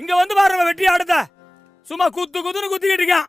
இங்க வந்து பாருங்க வெற்றி ஆடுத சும்மா குத்துன்னு குத்திக்கிட்டு இருக்கான்.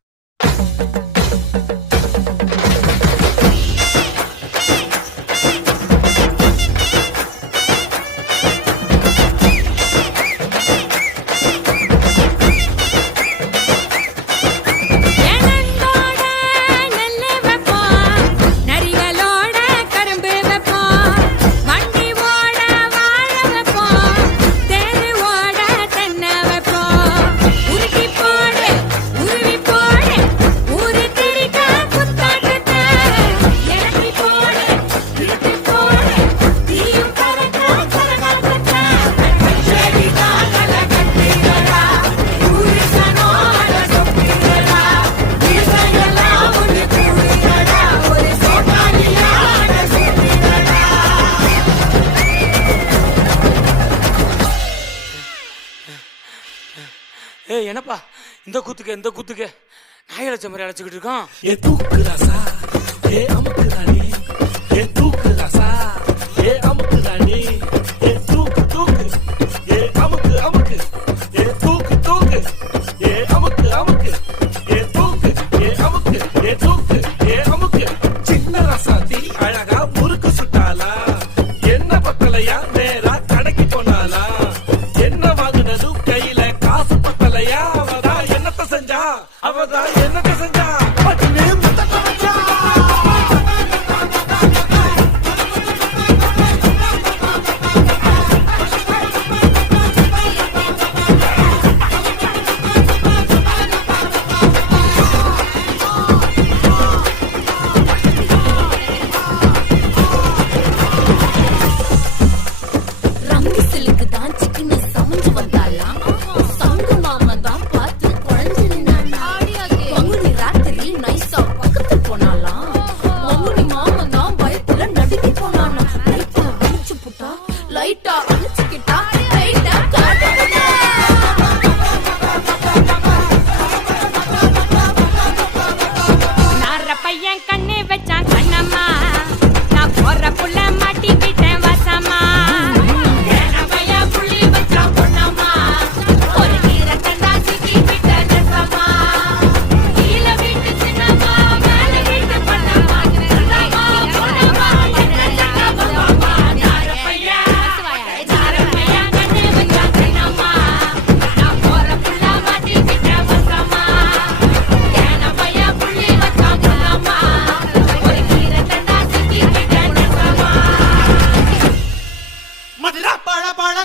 என்னப்பா இந்த கூத்துக்கு நாய் அழைச்ச மாதிரி அழைச்சிக்கிட்டு இருக்கோம். ஏ தூக்குதாசா ஏ அமுக்குதானே ஏ தூக்குதாசா ஏ அமுக்குதானே ஏ தூக்கு ஏ அமுக்கு ஏ தூக்கு ஏ அமுக்கு ஏ தூக்கு ஏ அமுக்கு ஏ தூக்கு ஏ அமுக்கு. சின்ன ரசாத்தி அழகா முறுக்கு சுட்டாளா என்ன பத்தலையா நேரா கடைக்கு போனாலா என்ன வாங்குனதும் கையில காசு பத்தலையா அவதான் என்னத்த செஞ்சா பாட பாட